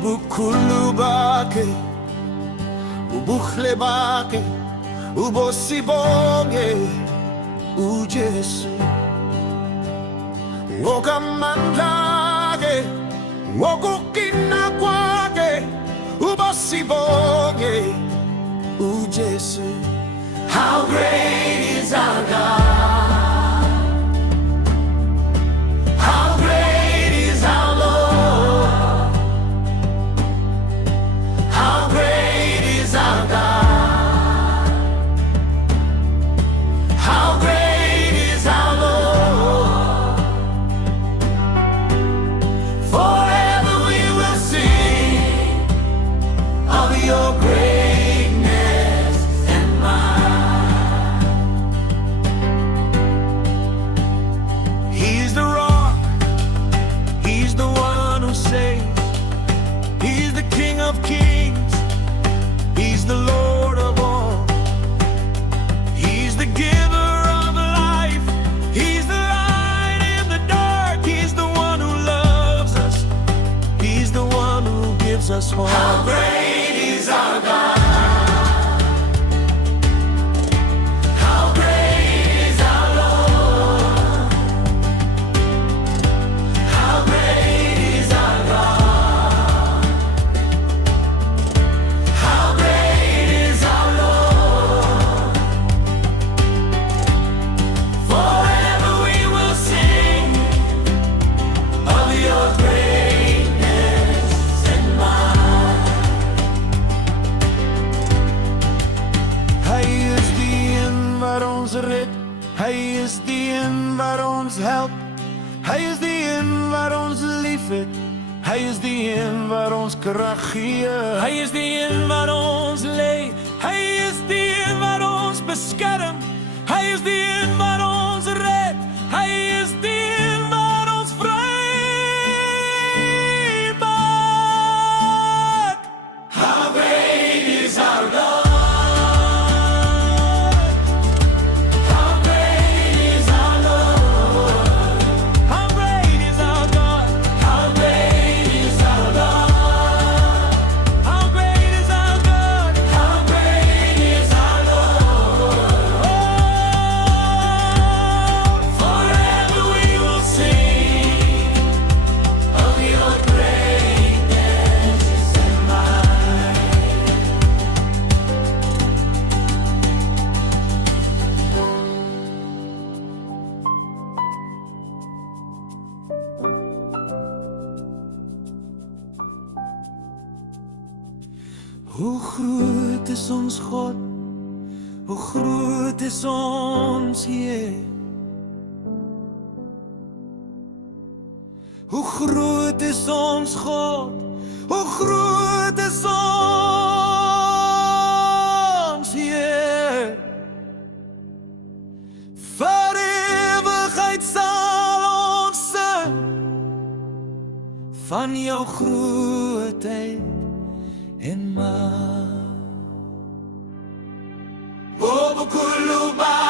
ubukhulu bakhe ubuhle bakhe ubosibonge uJesu ngokamandla ke ngokukina kwakhe ubosibonge uJesu. How great is our God, how great is our Lord, how great is our God, how great is our Lord. Forever we will sing of your greatness and might. He's the rock, he's the one who saves, he's the King of kings, he's the Lord of all, he's the giver of life, he's the light in the dark, he's the one who loves us, he's the one who gives us hope. How great is our God, how great is our Lord, how great is our God, how great is our Lord. Forever we will sing of your greatness and might. Hy is die een wat ons red, hy is die een wat ons help, hy is die een wat ons liefhet, hy is die een wat ons krag gee, hy is die een wat ons lei, hy is die een wat ons beskerm, hy is die een wat ons red, hy is die een wat ons vry maak. How great is our God, how great is our Lord, how great is our God, how great is our God, how great is our God, how great is our Lord. Oh, forever we will sing of your greatness and might. Hoe groot is ons God, hoe groot is ons Heer, hoe groot is ons God, hoe groot is ons Heer. Vir ewigheid sal ons sing van jou grootheid en macht. Obukhulu bakhe